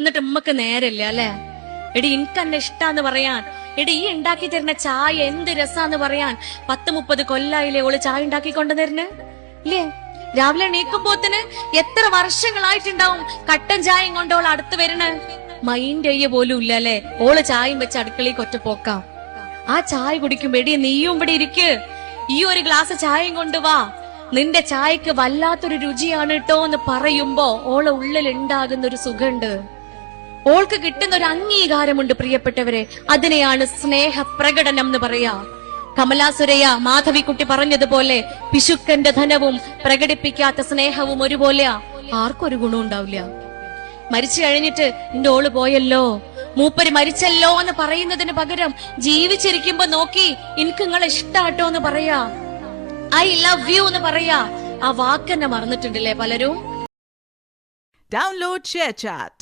എന്നിട്ട് ഉമ്മക്ക് നേരല്ല അല്ലെ? എടി എനിക്കെന്നെ ഇഷ്ടാന്ന് പറയാൻ, എടി ഈ ഉണ്ടാക്കി തരുന്ന ചായ എന്ത് രസാന്ന് പറയാൻ 10-30 കൊല്ലായില്ലേ ഓള് ചായ ഉണ്ടാക്കി കൊണ്ടുവരുന്ന് ഇല്ലേ? രാവിലെ എണീക്കുമ്പോത്തിന് എത്ര വർഷങ്ങളായിട്ടുണ്ടാവും കട്ടൻ ചായയും കൊണ്ട് ഓൾ അടുത്ത് വരണ. മൈൻഡ് ചെയ്യ പോലും ഇല്ല അല്ലെ? ഓള് ചായയും വെച്ച് അടുക്കളയിൽ ഒറ്റപ്പോക്കാം. ആ ചായ കുടിക്കുമ്പോ എടി നീയും ഇവിടെ ഇരിക്ക്, ഈ ഒരു ഗ്ലാസ് ചായയും കൊണ്ടുവാ, നിന്റെ ചായക്ക് വല്ലാത്തൊരു രുചിയാണ് കേട്ടോ എന്ന് പറയുമ്പോ ഓളെ ഉള്ളിൽ ഉണ്ടാകുന്ന ഒരു സുഖമുണ്ട്, ഓൾക്ക് കിട്ടുന്ന ഒരു അംഗീകാരമുണ്ട്. പ്രിയപ്പെട്ടവരെ, അതിനെയാണ് സ്നേഹ പ്രകടനം എന്ന് പറയാ. കമലാസുരയ്യ മാധവിക്കുട്ടി പറഞ്ഞതുപോലെ പിശുക്കന്റെ ധനവും പ്രകടിപ്പിക്കാത്ത സ്നേഹവും ഒരുപോലെയാ. ആർക്കൊരു ഗുണം ഉണ്ടാവില്ല. മരിച്ചു കഴിഞ്ഞിട്ട് എന്റെ ഓള് പോയല്ലോ, മൂപ്പര് മരിച്ചല്ലോ എന്ന് പറയുന്നതിന് പകരം ജീവിച്ചിരിക്കുമ്പോ നോക്കി എനിക്ക് നിങ്ങളെ ഇഷ്ടാട്ടോ എന്ന് പറയാ, ഐ ലവ് യു എന്ന് പറയാ. ആ വാക്കെന്നെ മറന്നിട്ടുണ്ടല്ലേ പലരും. Download ShareChat.